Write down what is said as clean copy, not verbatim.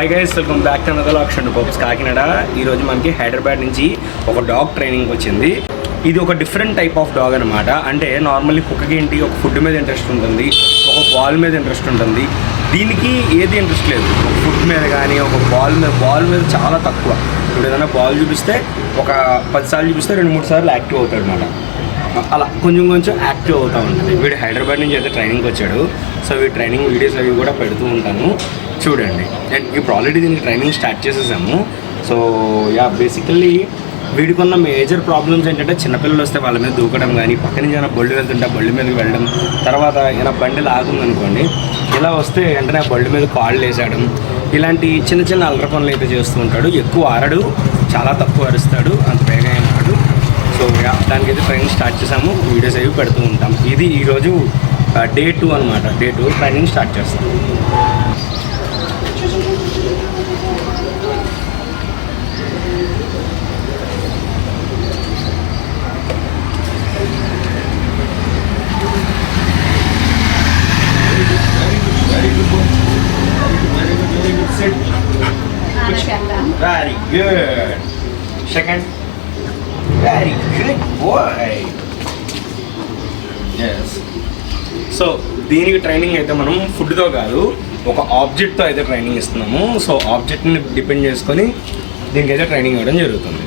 Hi guys, welcome back to another option pubs Kakinada. ఈరోజు మనకి హైదరాబాద్ నుంచి ఒక డాగ్ ట్రైనింగ్ వచ్చింది. ఇది ఒక డిఫరెంట్ టైప్ ఆఫ్ డాగ్ అనమాట. అంటే నార్మల్లీ కుక్కకి ఏంటి ఒక ఫుడ్ మీద ఇంట్రెస్ట్ ఉంటుంది, ఒక బాల్ మీద ఇంట్రెస్ట్ ఉంటుంది. దీనికి ఏది ఇంట్రెస్ట్ లేదు. ఒక ఫుడ్ మీద కానీ ఒక బాల్ మీద చాలా తక్కువ. ఇప్పుడు ఏదైనా బాల్ చూపిస్తే ఒక 10 సార్లు చూపిస్తే 2-3 సార్లు యాక్టివ్ అవుతాడు అనమాట. అలా కొంచెం యాక్టివ్ అవుతూ ఉంటుంది. వీడు హైదరాబాద్ నుంచి అయితే ట్రైనింగ్కి వచ్చాడు. సో ఈ ట్రైనింగ్ వీడియోస్ అవి కూడా పెడుతూ ఉంటాను, చూడండి. అండ్ ఇప్పుడు ఆల్రెడీ దీనికి ట్రైనింగ్ స్టార్ట్ చేసేసాము. సో బేసికల్లీ వీడికి ఉన్న మేజర్ ప్రాబ్లమ్స్ ఏంటంటే చిన్నపిల్లలు వస్తే వాళ్ళ మీద దూకడం కానీ, పక్క నుంచి ఏమైనా బళ్ళు వెళ్తుంటే బళ్ళు మీదకి వెళ్ళడం, తర్వాత ఏమైనా బండి లాగుందనుకోండి, ఇలా వస్తే వెంటనే బళ్ళు మీద కాళ్ళు వేసాడం, ఇలాంటి చిన్న చిన్న అల్లరి పనులు అయితే చేస్తూ ఉంటాడు. ఎక్కువ ఆరడు, చాలా తక్కువ అరుస్తాడు, అంత వేగంగా ఆడు. సో దానికైతే ట్రైనింగ్ స్టార్ట్ చేసాము, వీడియోస్ అవి పెడుతూ ఉంటాం. ఇది ఈరోజు డే 2 అనమాట. డే 2 ట్రైనింగ్ స్టార్ట్ చేస్తాం. Very good. Second. Very good boy. Yes. So దీనికి ట్రైనింగ్ అయితే మనం ఫుడ్తో కాదు, ఒక ఆబ్జెక్ట్తో అయితే ట్రైనింగ్ ఇస్తున్నాము. సో ఆబ్జెక్ట్ని డిపెండ్ చేసుకొని దీనికైతే ట్రైనింగ్ ఇవ్వడం జరుగుతుంది.